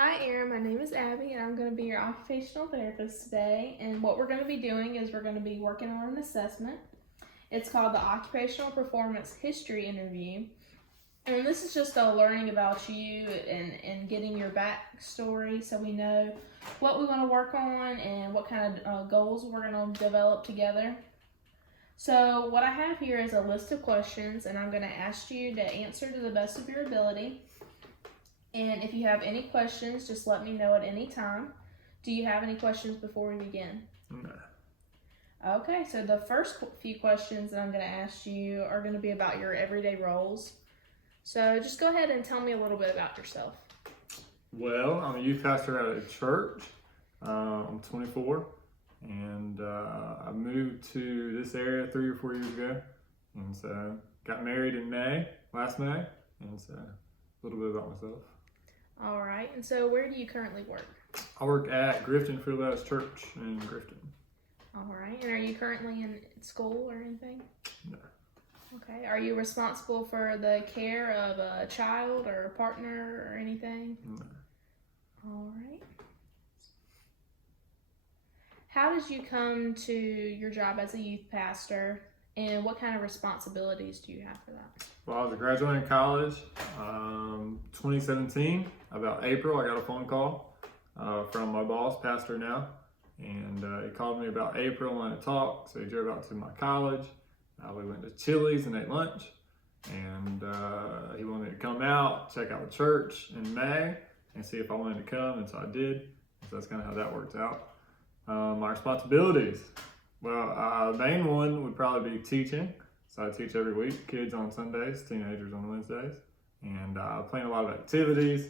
Hi, Erin. My name is Abby, and I'm going to be your occupational therapist today. And what we're going to be doing is we're going to be working on an assessment. It's called the Occupational Performance History Interview. And this is just a learning about you and getting your backstory so we know what we want to work on and what kind of goals we're going to develop together. So, what I have here is a list of questions, and I'm going to ask you to answer to the best of your ability. And if you have any questions, just let me know at any time. Do you have any questions before we begin? No. Okay, so the first few questions that I'm going to ask you are going to be about your everyday roles. So just go ahead and tell me a little bit about yourself. Well, I'm a youth pastor at a church. I'm 24, and I moved to this area 3 or 4 years ago, and so got married in last May, and so a little bit about myself. All right, and so where do you currently work? I work at Grifton Freelance Church in Grifton. All right, and are you currently in school or anything? No. Okay, are you responsible for the care of a child or a partner or anything? No. All right. How did you come to your job as a youth pastor, and what kind of responsibilities do you have for that? Well, I was a graduate in college, 2017. About April, I got a phone call from my boss, pastor now, and he called me about April and wanted to talk. So he drove out to my college. We went to Chili's and ate lunch, and he wanted me to come out, check out the church in May, and see if I wanted to come, and so I did. So that's kind of how that worked out. My responsibilities. Well, the main one would probably be teaching. So I teach every week, kids on Sundays, teenagers on Wednesdays, and I plan a lot of activities.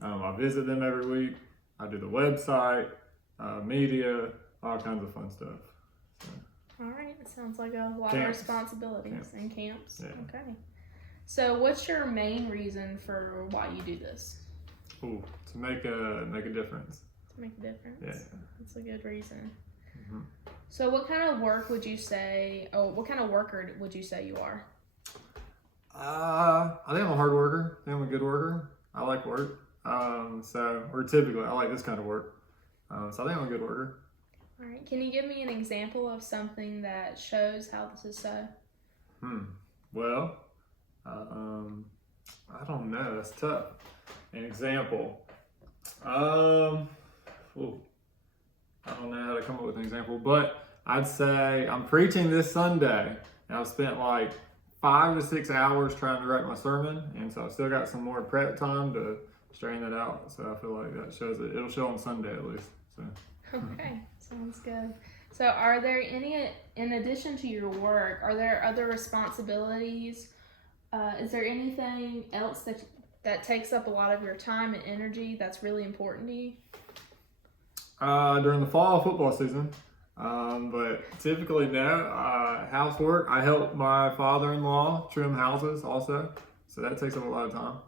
I visit them every week. I do the website, media, all kinds of fun stuff. So. All right, it sounds like a lot Camps. of responsibilities and camps. Yeah. Okay. So what's your main reason for why you do this? Ooh, to make a difference. To make a difference? Yeah. That's a good reason. Mm-hmm. So what kind of work would you say, what kind of worker would you say you are? I think I'm a hard worker. I think I'm a good worker. I like work. Or typically, I like this kind of work. So I think I'm a good worker. All right. Can you give me an example of something that shows how this is so? Well, I don't know. That's tough. An example. I don't know how to come up with an example, but I'd say I'm preaching this Sunday, and I've spent like 5 to 6 hours trying to write my sermon, and so I've still got some more prep time to straighten that out. So I feel like that shows it. It'll show on Sunday at least. So. Okay, sounds good. So are there any, in addition to your work, are there other responsibilities? Is there anything else that takes up a lot of your time and energy that's really important to you? During the fall football season, but typically no. Housework. I help my father-in-law trim houses also, so that takes up a lot of time.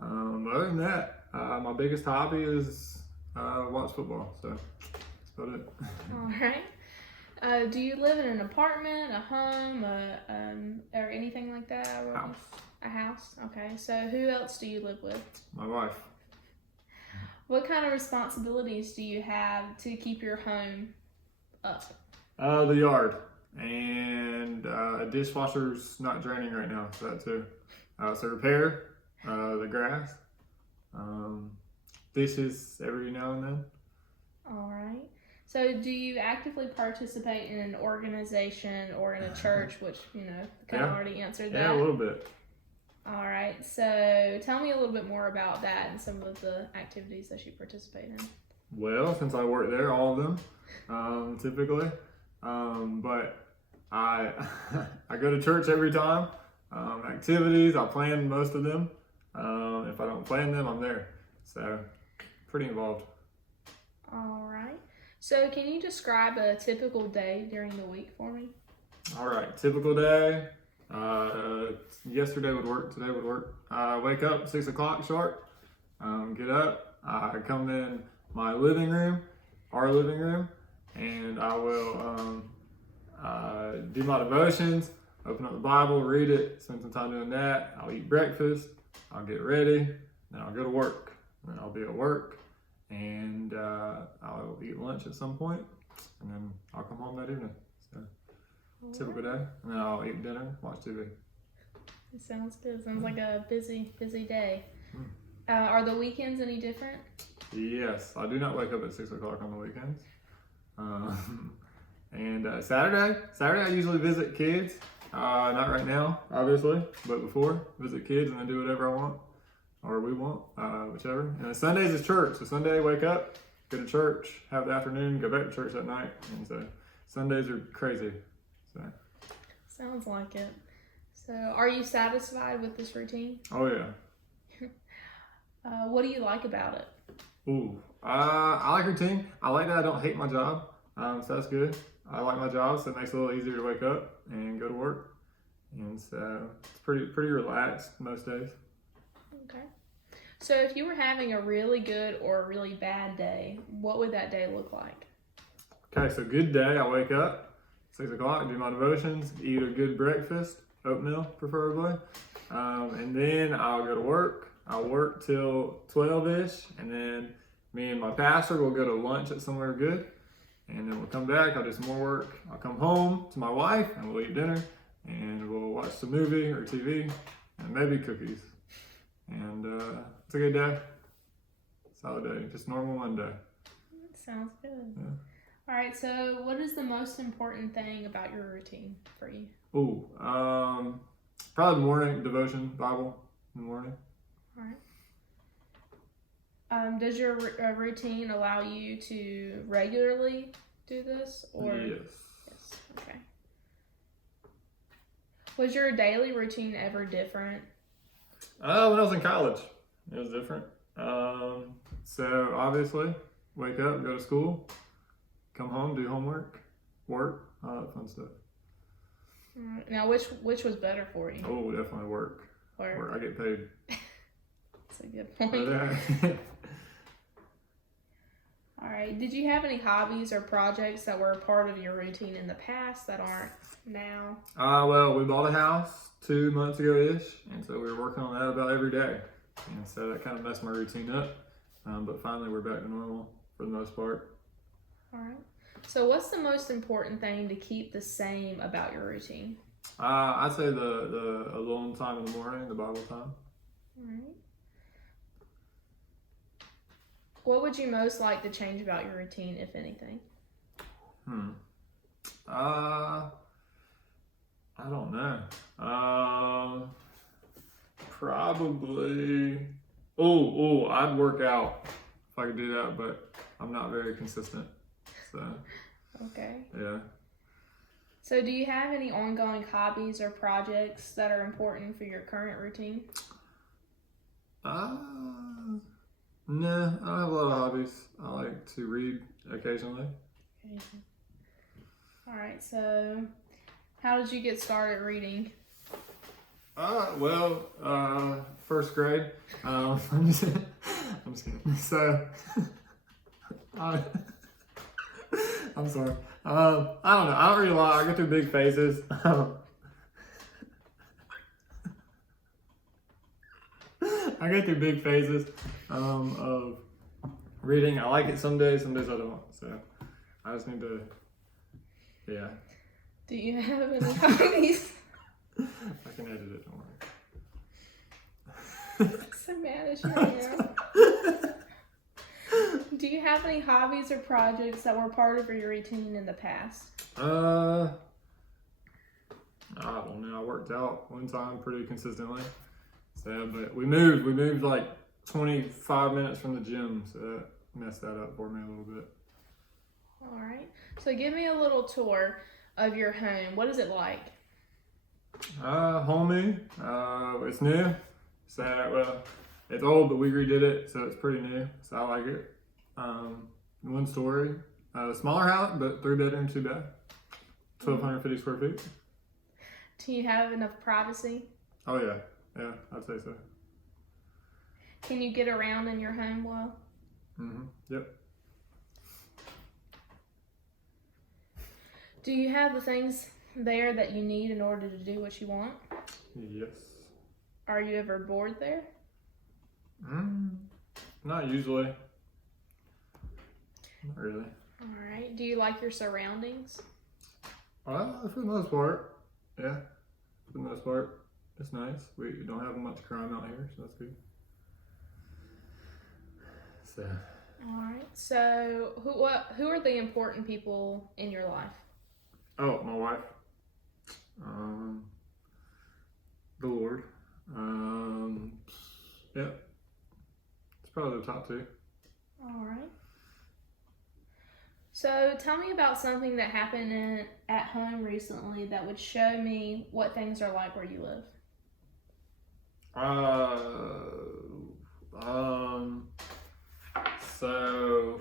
Other than that, my biggest hobby is watch football. So that's about it. All right. Do you live in an apartment, a home, or anything like that? House. A house. Okay. So who else do you live with? My wife. What kind of responsibilities do you have to keep your home up? The yard, and dishwasher's not draining right now, so that too. So repair the grass, dishes every now and then. All right. So do you actively participate in an organization or in a church, which, kind of already answered that? Yeah, a little bit. All right. So tell me a little bit more about that and some of the activities that you participate in. Well, since I work there, all of them, typically. But I I go to church every time. Activities, I plan most of them. If I don't plan them, I'm there. So pretty involved. All right. So can you describe a typical day during the week for me? All right, typical day. Yesterday would work, today would work. Wake up 6 o'clock sharp, get up, I come in my living room, our living room, and I will do my devotions, open up the Bible, read it, spend some time doing that. I'll eat breakfast, I'll get ready, then I'll go to work. And then I'll be at work and I'll eat lunch at some point, and then I'll come home that evening. So typical day, and then I'll eat dinner, watch TV. It sounds good. Sounds like a busy day. Are the weekends any different? Yes, I do not wake up at 6 o'clock on the weekends. And Saturday I usually visit kids. Not right now, obviously, but before, visit kids and then do whatever I want, or we want, whichever. And then Sundays is church. So Sunday, wake up, go to church, have the afternoon, go back to church that night. And so Sundays are crazy. So. Sounds like it. So are you satisfied with this routine? Oh yeah. What do you like about it? Ooh, I like routine. I like that I don't hate my job, so that's good. I like my job, so it makes it a little easier to wake up and go to work, and so it's pretty relaxed most days. Okay. So if you were having a really good or a really bad day, what would that day look like? Okay, so good day, I wake up 6 o'clock, do my devotions, eat a good breakfast, oatmeal preferably, and then I'll go to work. I'll work till 12-ish, and then me and my pastor will go to lunch at somewhere good, and then we'll come back. I'll do some more work. I'll come home to my wife, and we'll eat dinner, and we'll watch some movie or TV, and maybe cookies. And it's a good day. Solid day. Just normal Monday. Sounds good. Yeah. All right, so what is the most important thing about your routine for you? Ooh, probably the morning devotion, Bible in the morning. All right. Does your routine allow you to regularly do this? Or? Yes. Yes. Okay. Was your daily routine ever different? When I was in college, it was different. So obviously, wake up, go to school, come home, do homework, work, all that fun stuff. All right. Now, which was better for you? Oh, definitely work. Work. I get paid. That's a good point. All right. Did you have any hobbies or projects that were a part of your routine in the past that aren't now? Well, we bought a house 2 months ago-ish, and so we were working on that about every day. And so that kind of messed my routine up. But finally, we're back to normal for the most part. All right. So what's the most important thing to keep the same about your routine? I'd say the alone time in the morning, the Bible time. All right. What would you most like to change about your routine, if anything? I don't know. Probably. I'd work out if I could do that, but I'm not very consistent. So. Okay. Yeah. So do you have any ongoing hobbies or projects that are important for your current routine? No, I don't have a lot of hobbies. I like to read occasionally. All right, so how did you get started reading? First grade. I'm just kidding. So, I'm sorry. I don't know. I don't read a lot. I go through big phases. I go through big phases of reading. I like it some days I don't. So I just need to, yeah. Do you have any hobbies? I can edit it, don't worry. I'm so mad at you right now. Do you have any hobbies or projects that were part of your routine in the past? I don't know. I worked out one time pretty consistently. So, but we moved like 25 minutes from the gym, so that messed that up for me a little bit. All right. So give me a little tour of your home. What is it like? Homey. It's new. So, well, it's old, but we redid it, so it's pretty new. So I like it. 1 story. Smaller house, but 3 bedroom, 2 bath. 1,250 square feet. Do you have enough privacy? Oh yeah. Yeah, I'd say so. Can you get around in your home well? Yep. Do you have the things there that you need in order to do what you want? Yes. Are you ever bored there? Not usually. Not really. All right. Do you like your surroundings? For the most part, yeah. For the most part, it's nice. We don't have much crime out here, so that's good. So. All right. So, who are the important people in your life? Oh, my wife. The Lord. Yeah. It's probably the top two. All right. So, tell me about something that happened at home recently that would show me what things are like where you live. So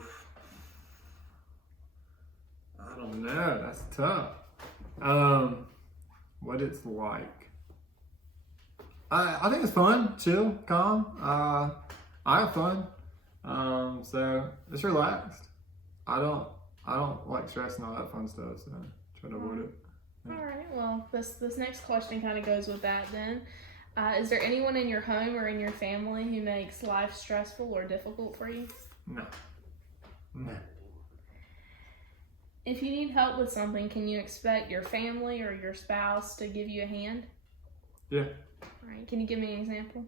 I don't know. That's tough. What it's like. I think it's fun, chill, calm. I have fun. So it's relaxed. I don't like stress and all that fun stuff. So try to avoid it. Yeah. All right. Well, this next question kind of goes with that then. Is there anyone in your home or in your family who makes life stressful or difficult for you? No. If you need help with something, can you expect your family or your spouse to give you a hand? Yeah. All right. Can you give me an example?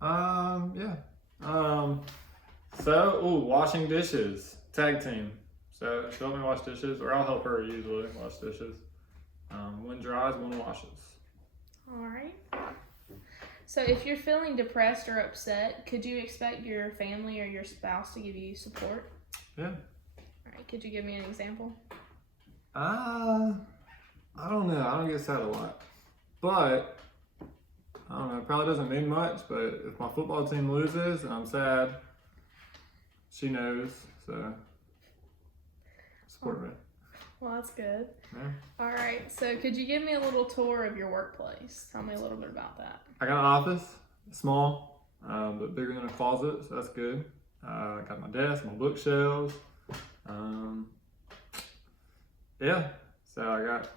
Yeah. Washing dishes. Tag team. So she'll help me wash dishes, or I'll help her usually wash dishes. One dries, one washes. All right. So if you're feeling depressed or upset, could you expect your family or your spouse to give you support? Yeah. All right. Could you give me an example? I don't know. I don't get sad a lot. But, I don't know. It probably doesn't mean much, but if my football team loses and I'm sad, she knows. So, support me. Well, that's good. Yeah. All right. So could you give me a little tour of your workplace? Tell me a little bit about that. I got an office, small, but bigger than a closet, so that's good. I got my desk, my bookshelves. Yeah, so I got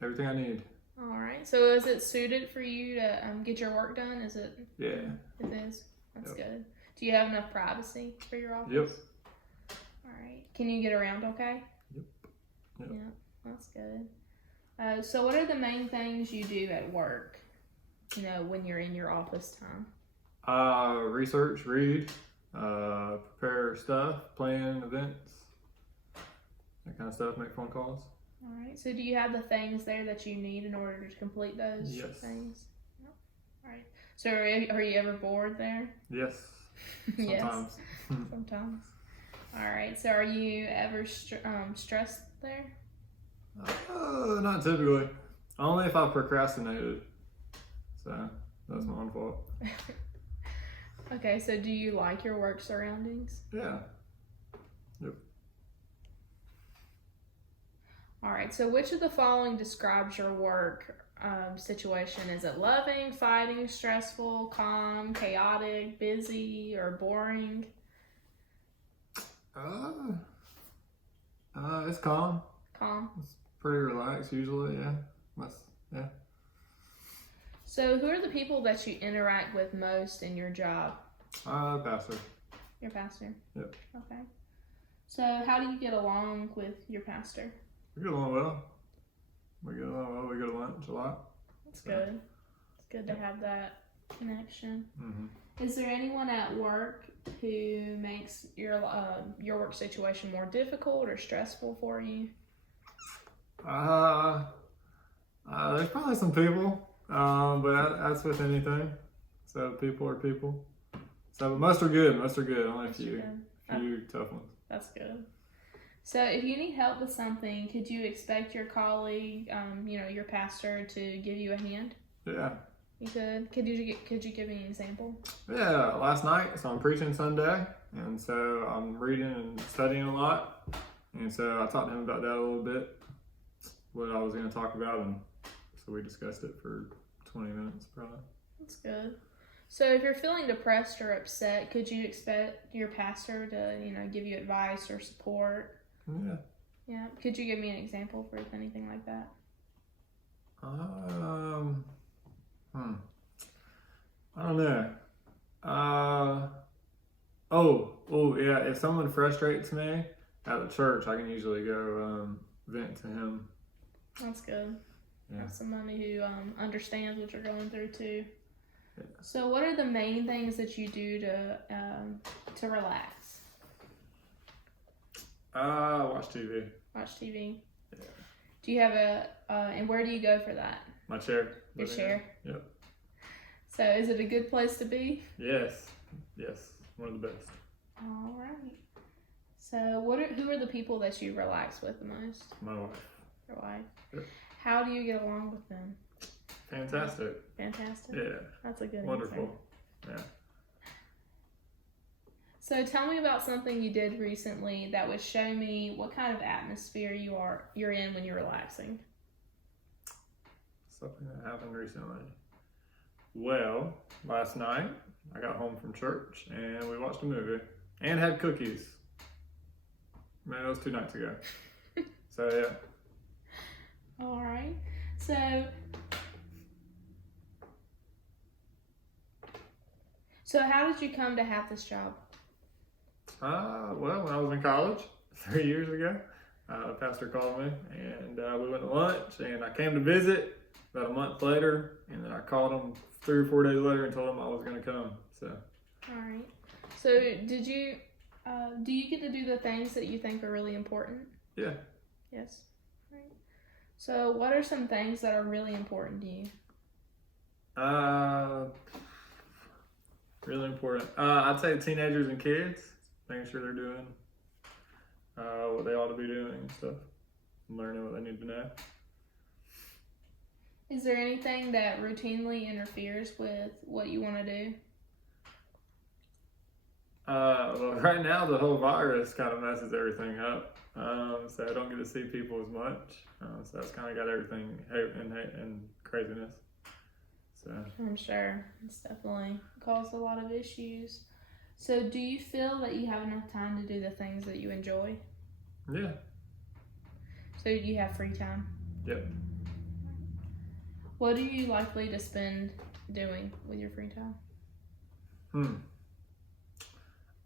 everything I need. All right. So is it suited for you to get your work done? Is it? Yeah. It is. That's Yep. good. Do you have enough privacy for your office? Yep. All right. Can you get around okay? Yep. Yeah, that's good. So what are the main things you do at work, when you're in your office time? Research, read, prepare stuff, plan events, that kind of stuff, make phone calls. All right. So do you have the things there that you need in order to complete those Yes. things? Yep. All right. So are you ever bored there? Yes. Sometimes. Yes. Sometimes. All right. So are you ever stressed there? Not typically. Only if I procrastinated. So that's my own fault. Okay. So do you like your work surroundings? Yeah. Yep. All right. So which of the following describes your work situation? Is it loving, fighting, stressful, calm, chaotic, busy, or boring? It's calm. Calm. It's pretty relaxed usually. Yeah. Yeah. So who are the people that you interact with most in your job? Pastor. Your pastor? Yep. Okay. So how do you get along with your pastor? We get along well. We go to lunch a lot. That's good. It's good to have that connection. Mm-hmm. Is there anyone at work who makes your work situation more difficult or stressful for you? There's probably some people, but that's with anything. So people are people. So but most are good. Only a few tough ones. That's good. So if you need help with something, could you expect your colleague, your pastor, to give you a hand? Yeah. You could. Could you give me an example? Yeah. Last night, so I'm preaching Sunday, and so I'm reading and studying a lot, and so I talked to him about that a little bit, what I was going to talk about, and so we discussed it for 20 minutes probably. That's good. So if you're feeling depressed or upset, could you expect your pastor to, give you advice or support? Yeah. Yeah. Could you give me an example for anything like that? I don't know. Oh yeah, if someone frustrates me at the church, I can usually go vent to him. That's good. Yeah. Have somebody who understands what you're going through too. Yeah. So, what are the main things that you do to relax? Watch TV. Watch TV. Yeah. Do you have and where do you go for that? My chair. Your chair. Yep. So, is it a good place to be? Yes. One of the best. All right. So, who are the people that you relax with the most? My wife. Your wife. Yep. How do you get along with them? Fantastic. Fantastic. Yeah. That's a good Wonderful. answer. Yeah. So tell me about something you did recently that would show me what kind of atmosphere you're in when you're relaxing. Something that happened recently. Well, last night I got home from church and we watched a movie and had cookies. Man, that was 2 nights ago. So yeah. All right. So how did you come to have this job? Well, when I was in college 3 years ago, a pastor called me and we went to lunch and I came to visit about a month later and then I called him 3 or 4 days later and told him I was going to come. So. All right. So do you get to do the things that you think are really important? Yeah. Yes. Right. So what are some things that are really important to you? Really important. I'd say teenagers and kids, making sure they're doing what they ought to be doing and stuff, and learning what they need to know. Is there anything that routinely interferes with what you want to do? Well, right now the whole virus kind of messes everything up, so I don't get to see people as much. So that's kind of got everything in craziness. So I'm sure it's definitely caused a lot of issues. So do you feel that you have enough time to do the things that you enjoy? yeah. So you have free time? Yep. What are you likely to spend doing with your free time?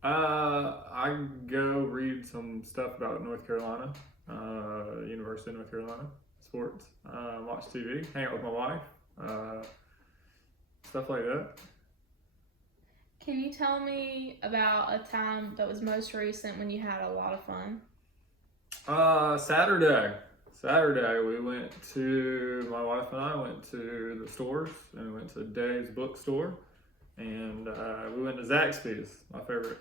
I go read some stuff about North Carolina, University of North Carolina, sports, watch TV, hang out with my wife, stuff like that. Can you tell me about a time that was most recent when you had a lot of fun? Saturday, my wife and I went to the stores and we went to Dave's bookstore and we went to Zaxby's, my favorite.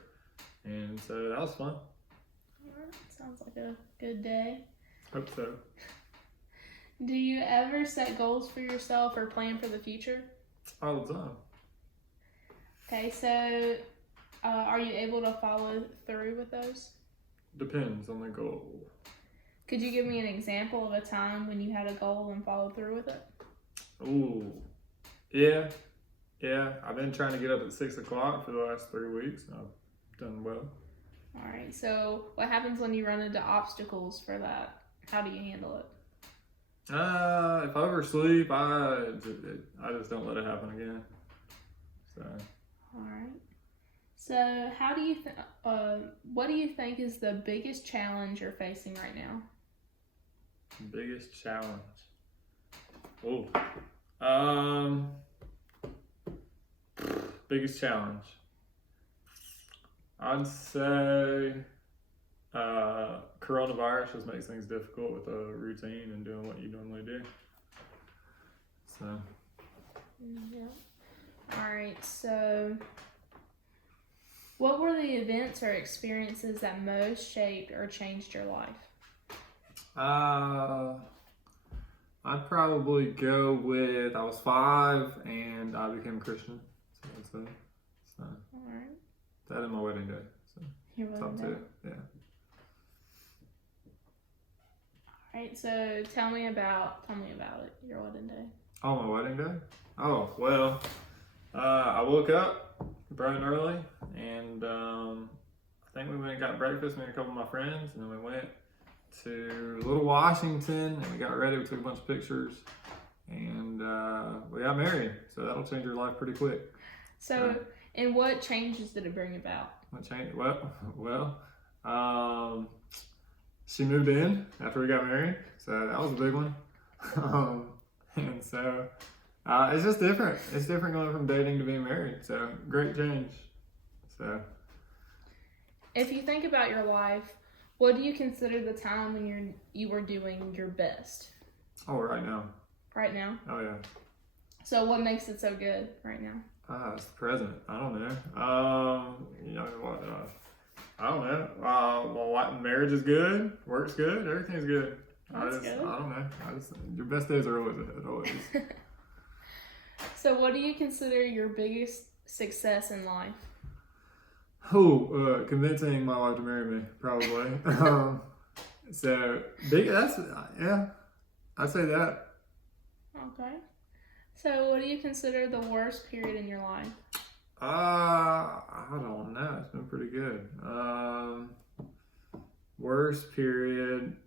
And so that was fun. Alright, sounds like a good day. Hope so. Do you ever set goals for yourself or plan for the future? All the time. Okay, so are you able to follow through with those? Depends on the goal. Could you give me an example of a time when you had a goal and followed through with it? Ooh, yeah. I've been trying to get up at 6 o'clock for the last 3 weeks. I've done well. All right. So, what happens when you run into obstacles for that? How do you handle it? If I oversleep, I just don't let it happen again. So. All right. So, how do you what do you think is the biggest challenge you're facing right now? Biggest challenge. Oh. Biggest challenge. I'd say coronavirus just makes things difficult with a routine and doing what you normally do. So. Yeah. All right. So, what were the events or experiences that most shaped or changed your life? I'd probably go with I was 5 and I became a Christian. So that's it. So. All right. That and my wedding day. So Your wedding day. Yeah. All right. So tell me about it. Your wedding day. Oh, my wedding day. Oh well, I woke up bright and early, and I think we went and got breakfast. Me and a couple of my friends, and then we went to Little Washington, and we got ready. We took a bunch of pictures, and we got married. So that'll change your life pretty quick. So And what changes did it bring about? What changed? She moved in after we got married, so that was a big one. And so it's just different. It's different going from dating to being married. So great change. So if you think about your life, what do you consider the time when you were doing your best? Oh, right now. Right now? Oh yeah. So what makes it so good right now? It's the present. I don't know. You know what? I don't know. Well, marriage is good. Work's good. Everything's good. That's good. I don't know. Your best days are always ahead. Always. So what do you consider your biggest success in life? Convincing my wife to marry me, probably. So big. Yeah. I'd say that. Okay. So what do you consider the worst period in your life? I don't know. It's been pretty good. Worst period.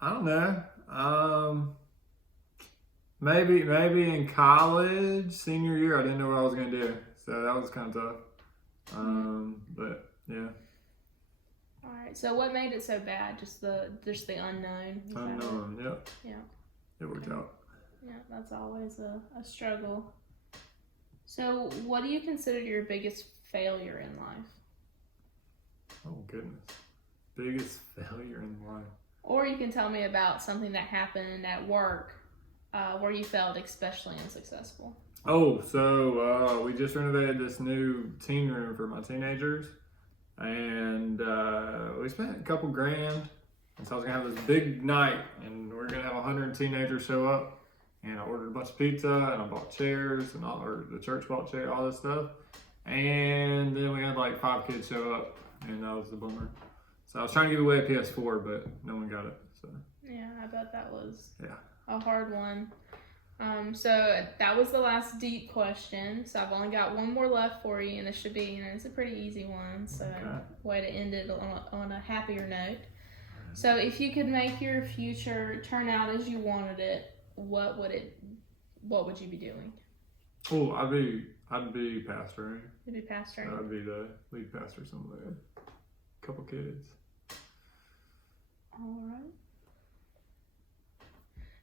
I don't know. Maybe in college, senior year, I didn't know what I was gonna do, so that was kind of tough. But yeah. All right. So what made it so bad? Just the unknown. Unknown. Yep. Yeah. It worked out. Yeah, that's always a struggle. So what do you consider your biggest failure in life? Oh goodness. Biggest failure in life. Or you can tell me about something that happened at work where you felt especially unsuccessful. Oh, so we just renovated this new teen room for my teenagers, and we spent a couple grand. And so I was gonna have this big night, and we're gonna have 100 teenagers show up. And I ordered a bunch of pizza, and I bought chairs, or the church bought chairs, all this stuff. And then we had like 5 kids show up, and that was the bummer. So I was trying to give away a PS4, but no one got it. So Yeah, I bet that was yeah. a hard one. So that was the last deep question. So I've only got one more left for you, and it should be, it's a pretty easy one. So way to end it on a happier note. So if you could make your future turn out as you wanted it, what would you be doing? Oh, I'd be pastoring. You'd be pastoring. I'd be the lead pastor somewhere. Couple kids. All right.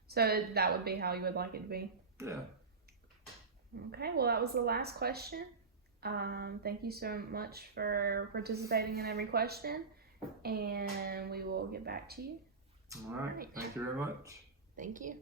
So that would be how you would like it to be? Yeah. Okay, well that was the last question. Thank you so much for participating in every question, and we will get back to you. All right. Thank you very much. Thank you.